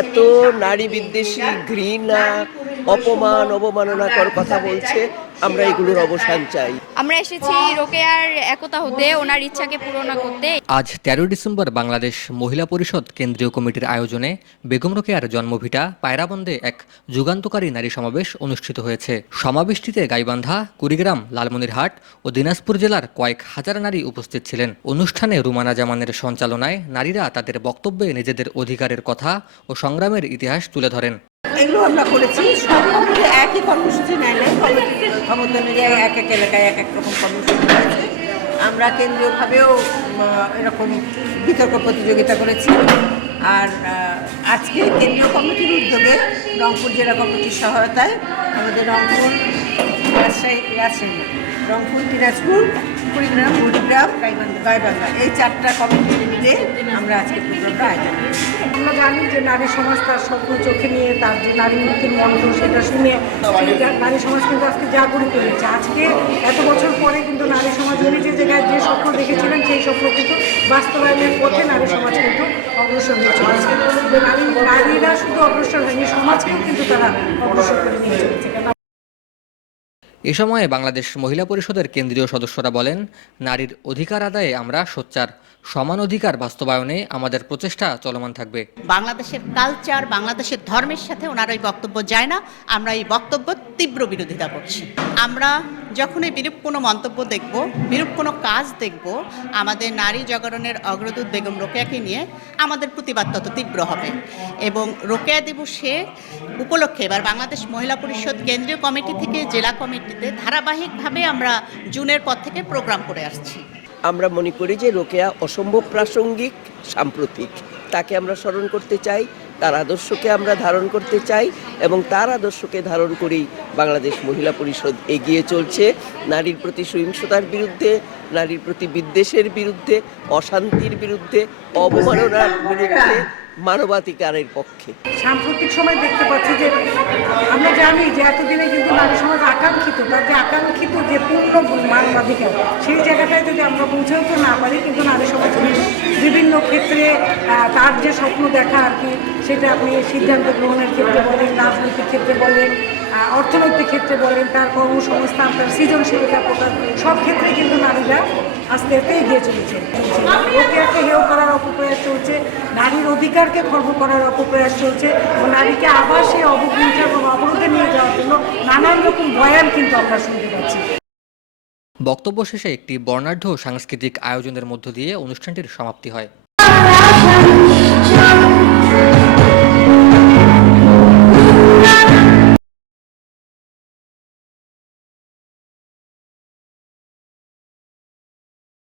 এত নারী বিদ্বেষী ঘৃণা অপমান অবমাননাকর কথা বলছে। আমরা এগুলোর অবসান চাই। আমরা এসেছি রোকেয়ার একতা হতে ওনার ইচ্ছাকে পূরণ করতে। আজ তেরোই ডিসেম্বর বাংলাদেশ মহিলা পরিষদ কেন্দ্রীয় কমিটির আয়োজনে বেগম রোকেয়ার জন্মভিটা পায়রাবন্দে এক যুগান্তকারী নারী সমাবেশ অনুষ্ঠিত হয়েছে। সমাবেশটিতে গাইবান্ধা কুড়িগ্রাম লালমনিরহাট ও দিনাজপুর জেলার কয়েক হাজার নারী উপস্থিত ছিলেন। অনুষ্ঠানে রুমানা জামানের সঞ্চালনায় নারীরা তাদের বক্তব্যে নিজেদের অধিকারের কথা ও সংগ্রামের ইতিহাস তুলে ধরেন। এগুলো আমরা করেছি। সব কমিটি একই কর্মসূচি নেয় নাই। ক্ষমতা অনুযায়ী এক এক এলাকায় এক এক রকম কর্মসূচি আমরা কেন্দ্রীয়ভাবেও এরকম বিতর্ক প্রতিযোগিতা করেছি। আর আজকে কেন্দ্রীয় কমিটির উদ্যোগে রংপুর জেলা কমিটির সহায়তায় আমাদের রংপুর রাজশাহী রাজশাহী, রংপুর, দিনাজপুর, কুড়িগ্রাম কুড়িগ্রাম গাইবান্ধা এই চারটা কমিটি মিলে আমরা আজকে প্রোগ্রামটা আয়োজন করেছি। যে নারী সমাজ তার স্বপ্ন চোখে নিয়ে, তার যে নারী মুক্তির মন্ত্র সেটা শুনে নারী সমাজ কিন্তু আজকে জাগরিত হয়েছে আজকে এত বছর পরে কিন্তু নারী সমাজ উনি যে জায়গায় যে স্বপ্ন দেখেছিলেন, সেই স্বপ্ন কিন্তু বাস্তবায়নের পথে নারী সমাজ কিন্তু অগ্রসর হয়েছে। আজকে নারী, নারীরা শুধু অগ্রসর হয়নি, সমাজকেও কিন্তু তারা অগ্রসর করে নিয়ে চলেছে। এ সময়ে বাংলাদেশ মহিলা পরিষদের কেন্দ্রীয় সদস্যরা বলেন, নারীর অধিকার আদায়ে আমরা সোচ্চার। সমান অধিকার বাস্তবায়নে আমাদের প্রচেষ্টা চলমান থাকবে। বাংলাদেশের কালচার, বাংলাদেশের ধর্মের সাথে ওনার ওই বক্তব্য যায় না। আমরা এই বক্তব্য তীব্র বিরোধিতা করছি। আমরা যখন এই বিরূপ কোনো মন্তব্য দেখব, বিরূপ কোনো কাজ দেখব, আমাদের নারী জাগরণের অগ্রদূত বেগম রোকেয়াকে নিয়ে আমাদের প্রতিবাদ তত তীব্র হবে। এবং রোকেয়া দিবসে উপলক্ষে এবার বাংলাদেশ মহিলা পরিষদ কেন্দ্রীয় কমিটি থেকে জেলা কমিটিতে ধারাবাহিকভাবে আমরা জুনের পর থেকে প্রোগ্রাম করে আসছি। আমরা মনে করি যে রোকেয়া অসম্ভব প্রাসঙ্গিক, সাম্প্রতিক। তাকে আমরা স্মরণ করতে চাই, তার আদর্শকে আমরা ধারণ করতে চাই এবং তার আদর্শকে ধারণ করেই বাংলাদেশ মহিলা পরিষদ এগিয়ে চলছে। নারীর প্রতি সহিংসতার বিরুদ্ধে, নারীর প্রতি বিদ্বেষের বিরুদ্ধে, অশান্তির বিরুদ্ধে, অবমাননার বিরুদ্ধে মানবাধিকারের পক্ষে। সাম্প্রতিক সময় দেখতে পাচ্ছি যে আমরা জানি যে এতদিনে কিন্তু নারী সমাজ আকাঙ্ক্ষিত, তার যে আকাঙ্ক্ষিত যে পূর্ণ মানবাধিকার, সেই জায়গাটায় যদি আমরা পৌঁছাতে না পারি, কিন্তু নারী সমাজ বিভিন্ন ক্ষেত্রে তার যে স্বপ্ন দেখা আর কি, সেটা আপনি সিদ্ধান্ত গ্রহণের ক্ষেত্রে বলেন, রাজনৈতিক ক্ষেত্রে বলেন অর্থনৈতিক ক্ষেত্রে বলেন তার কর্মসংস্থান তার সৃজনশীলতা প্রকাশ সব ক্ষেত্রে কিন্তু নারীরা আস্তে আস্তে এগিয়ে চলেছে। ওকে একটা হেয় করার অপপ্রয়াস চলছে নারীর অধিকারকে খর্ব করার অপপ্রয়াস চলছে এবং নারীকে আবার সেই অবগুণ্ঠা এবং অবরোধে নিয়ে যাওয়ার জন্য নানান রকম বয়ান কিন্তু আমরা শুনতে পাচ্ছি। বক্তব্য শেষে একটি বর্ণাঢ্য সাংস্কৃতিক আয়োজনের মধ্য দিয়ে অনুষ্ঠানটির সমাপ্তি হয়।